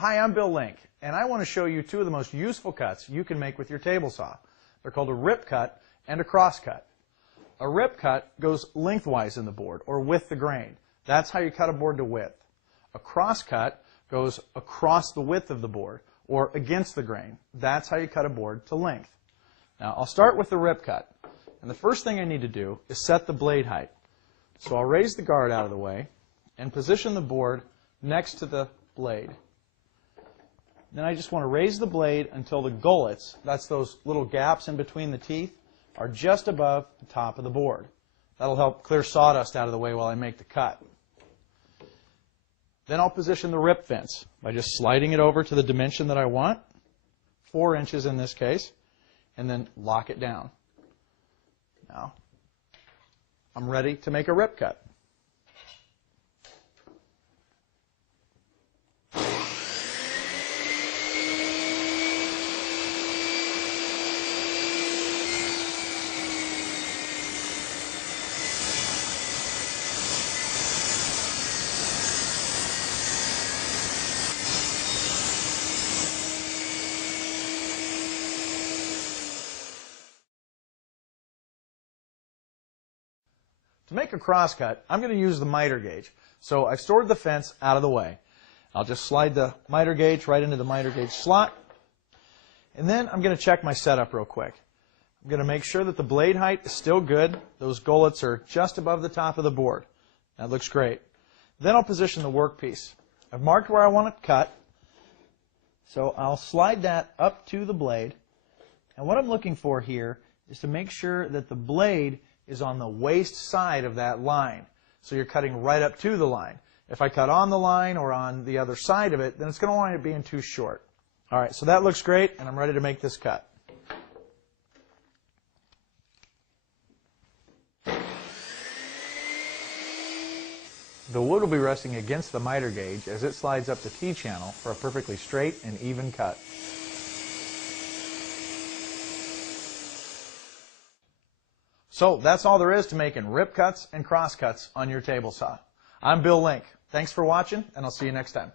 Hi, I'm Bill Link, and I want to show you two of the most useful cuts you can make with your table saw. They're called a rip cut and a cross cut. A rip cut goes lengthwise in the board, or with the grain. That's how you cut a board to width. A cross cut goes across the width of the board, or against the grain. That's how you cut a board to length. Now, I'll start with the rip cut. And the first thing I need to do is set the blade height. So I'll raise the guard out of the way and position the board next to the blade. Then I just want to raise the blade until the gullets, that's those little gaps in between the teeth, are just above the top of the board. That'll help clear sawdust out of the way while I make the cut. Then I'll position the rip fence by just sliding it over to the dimension that I want, 4 inches in this case, and then lock it down. Now, I'm ready to make a rip cut. To make a cross cut, I'm going to use the miter gauge. So I've stored the fence out of the way. I'll just slide the miter gauge right into the miter gauge slot. And then I'm going to check my setup real quick. I'm going to make sure that the blade height is still good. Those gullets are just above the top of the board. That looks great. Then I'll position the workpiece. I've marked where I want it cut. So I'll slide that up to the blade. And what I'm looking for here is to make sure that the blade is on the waist side of that line. So you're cutting right up to the line. If I cut on the line or on the other side of it, then it's going to wind up being too short. All right, so that looks great, and I'm ready to make this cut. The wood will be resting against the miter gauge as it slides up the T-channel for a perfectly straight and even cut. So that's all there is to making rip cuts and cross cuts on your table saw. I'm Bill Link. Thanks for watching, and I'll see you next time.